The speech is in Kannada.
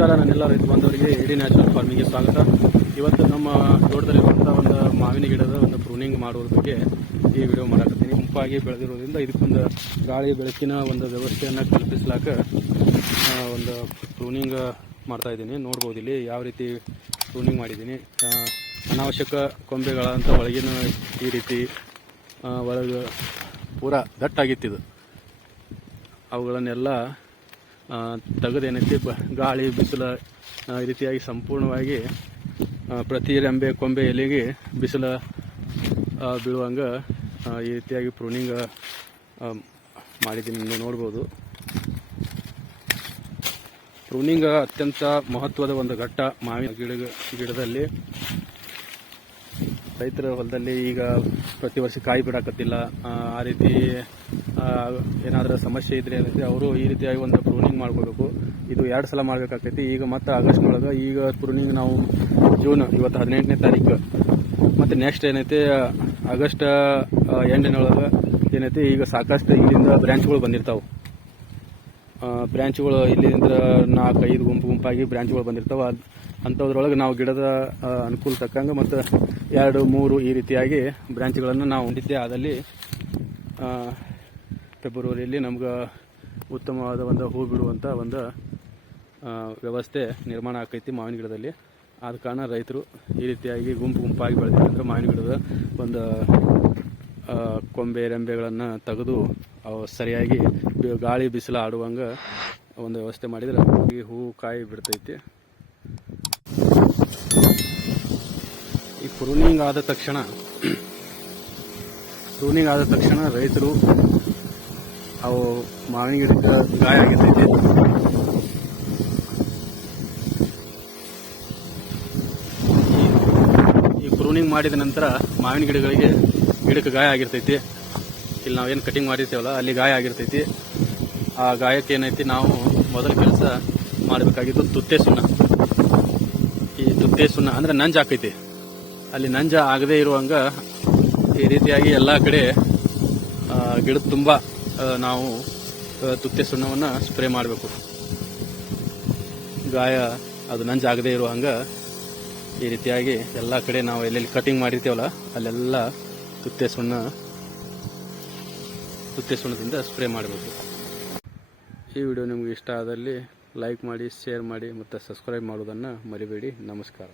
ನಮಸ್ಕಾರ. ನನ್ನೆಲ್ಲ ರೈತ ಬಾಂಧವರಿಗೆ ಇಡೀ ನ್ಯಾಚುರಲ್ ಫಾರ್ಮಿಂಗ್ಗೆ ಸ್ವಾಗತ. ಇವತ್ತು ನಮ್ಮ ತೋಟದಲ್ಲಿರುವಂಥ ಒಂದು ಮಾವಿನ ಗಿಡದ ಒಂದು ಪ್ರೂನಿಂಗ್ ಮಾಡೋದ್ರ ಬಗ್ಗೆ ಈ ವಿಡಿಯೋ ಮಾಡಕತ್ತೀನಿ. ಗುಂಪಾಗಿ ಬೆಳೆದಿರೋದ್ರಿಂದ ಇದಕ್ಕೊಂದು ಗಾಳಿ ಬೆಳಕಿನ ಒಂದು ವ್ಯವಸ್ಥೆಯನ್ನು ಕಲ್ಪಿಸ್ಲಾಕ ಒಂದು ಪ್ರೂನಿಂಗ್ ಮಾಡ್ತಾ ಇದ್ದೀನಿ. ನೋಡ್ಬೋದು ಇಲ್ಲಿ ಯಾವ ರೀತಿ ಪ್ರೂನಿಂಗ್ ಮಾಡಿದ್ದೀನಿ. ಅನಾವಶ್ಯಕ ಕೊಂಬೆಗಳಂತ ಒಳಗಿನ ಈ ರೀತಿ ಒಳಗೆ ಪೂರಾ ದಟ್ಟಾಗಿತ್ತಿದು. ಅವುಗಳನ್ನೆಲ್ಲ ತೆಗೆದೇನೈತಿ ಗಾಳಿ ಬಿಸಿಲು ಈ ರೀತಿಯಾಗಿ ಸಂಪೂರ್ಣವಾಗಿ ಪ್ರತಿ ರೆಂಬೆ ಕೊಂಬೆ ಎಲೆಗೆ ಬಿಸಿಲು ಬೀಳುವಂಗೆ ಈ ರೀತಿಯಾಗಿ ಪ್ರೂನಿಂಗ್ ಮಾಡಿದ್ದೀನಿ. ನೀವು ನೋಡ್ಬೋದು, ಪ್ರೂನಿಂಗ್ ಅತ್ಯಂತ ಮಹತ್ವದ ಒಂದು ಘಟ್ಟ ಮಾವಿನ ಗಿಡದಲ್ಲಿ. ರೈತರ ಹೊಲದಲ್ಲಿ ಈಗ ಪ್ರತಿ ವರ್ಷ ಕಾಯಿ ಬಿಡಾಕತ್ತಿಲ್ಲ, ಆ ರೀತಿ ಏನಾದರೂ ಸಮಸ್ಯೆ ಇದ್ರೆ ಏನೈತಿ ಅವರು ಈ ರೀತಿಯಾಗಿ ಒಂದು ಪ್ರೂನಿಂಗ್ ಮಾಡ್ಕೋಬೇಕು. ಇದು 2 ಸಲ ಮಾಡಬೇಕಾಗ್ತೈತಿ. ಈಗ ಮತ್ತು ಆಗಸ್ಟ್ನೊಳಗೆ ಈಗ ಪ್ರೂನಿಂಗ್ ನಾವು ಜೂನ್ ಇವತ್ತು 18ನೇ ತಾರೀಕು, ಮತ್ತು ನೆಕ್ಸ್ಟ್ ಏನೈತಿ ಆಗಸ್ಟ್ ಎಂಡಿನೊಳಗೆ ಏನೈತಿ ಈಗ ಸಾಕಷ್ಟು ಇಲ್ಲಿಂದ ಬ್ರ್ಯಾಂಚ್ಗಳು ಬಂದಿರ್ತಾವೆ. ಬ್ರ್ಯಾಂಚ್ಗಳು ಇಲ್ಲಿಂದ 4-5 ಗುಂಪಾಗಿ ಬ್ರ್ಯಾಂಚ್ಗಳು ಬಂದಿರ್ತಾವೆ. ಅಂಥದ್ರೊಳಗೆ ನಾವು ಗಿಡದ ಅನುಕೂಲ ತಕ್ಕಂಗೆ ಮತ್ತು 2-3 ಈ ರೀತಿಯಾಗಿ ಬ್ರ್ಯಾಂಚ್ಗಳನ್ನು ನಾವು ಹೊಂದಿದ್ದೆ. ಆದಲ್ಲಿ ಫೆಬ್ರವರಿಯಲ್ಲಿ ನಮ್ಗೆ ಉತ್ತಮವಾದ ಒಂದು ಹೂ ಬಿಡುವಂಥ ಒಂದು ವ್ಯವಸ್ಥೆ ನಿರ್ಮಾಣ ಆಕೈತಿ ಮಾವಿನ ಗಿಡದಲ್ಲಿ. ಆದ ಕಾರಣ ರೈತರು ಈ ರೀತಿಯಾಗಿ ಗುಂಪಾಗಿ ಬೆಳೆದಿರೋದ್ರಿಂದ ಮಾವಿನ ಗಿಡದ ಒಂದು ಕೊಂಬೆ ರೆಂಬೆಗಳನ್ನು ತೆಗೆದು ಅವು ಸರಿಯಾಗಿ ಗಾಳಿ ಬಿಸಿಲು ಆಡುವಂಗೆ ಒಂದು ವ್ಯವಸ್ಥೆ ಮಾಡಿದರೆ ಈ ಹೂ ಕಾಯಿ ಬಿಡ್ತೈತಿ. ಈ ಪ್ರೂನಿಂಗ್ ಆದ ತಕ್ಷಣ ರೈತರು ಅವು ಮಾವಿನ ಗಿಡಕ್ಕೆ ಗಾಯ ಆಗಿರ್ತೈತಿ. ಈ ಪ್ರೂನಿಂಗ್ ಮಾಡಿದ ನಂತರ ಮಾವಿನ ಗಿಡಕ್ಕೆ ಗಾಯ ಆಗಿರ್ತೈತಿ. ಇಲ್ಲಿ ನಾವೇನು ಕಟಿಂಗ್ ಮಾಡಿರ್ತೀವಲ್ಲ ಅಲ್ಲಿ ಗಾಯ ಆಗಿರ್ತೈತಿ. ಆ ಗಾಯಕ್ಕೆ ಏನೈತಿ ನಾವು ಮೊದಲ ಕೆಲಸ ಮಾಡಬೇಕಾಗಿದ್ದು ತುತ್ತೆ ಸುಣ್ಣ. ಈ ತುತ್ತೆ ಸುಣ್ಣ ಅಂದರೆ ನಂಜು ಹಾಕೈತಿ. ಅಲ್ಲಿ ನಂಜ ಆಗದೇ ಇರುವಂಗ ಈ ರೀತಿಯಾಗಿ ಎಲ್ಲ ಕಡೆ ಗಿಡದ ತುಂಬ ನಾವು ತುತ್ತೆ ಸುಣ್ಣವನ್ನು ಸ್ಪ್ರೇ ಮಾಡಬೇಕು. ಗಾಯ ಅದು ನಂಜಾಗದೇ ಇರೋ ಹಂಗೆ ಈ ರೀತಿಯಾಗಿ ಎಲ್ಲ ಕಡೆ ನಾವು ಎಲ್ಲೆಲ್ಲಿ ಕಟಿಂಗ್ ಮಾಡಿರ್ತೀವಲ್ಲ ಅಲ್ಲೆಲ್ಲ ತುತ್ತೆ ಸುಣ್ಣದಿಂದ ಸ್ಪ್ರೇ ಮಾಡಬೇಕು. ಈ ವಿಡಿಯೋ ನಿಮಗೆ ಇಷ್ಟ ಆದಲ್ಲಿ ಲೈಕ್ ಮಾಡಿ, ಶೇರ್ ಮಾಡಿ ಮತ್ತು ಸಬ್ಸ್ಕ್ರೈಬ್ ಮಾಡೋದನ್ನು ಮರಿಬೇಡಿ. ನಮಸ್ಕಾರ.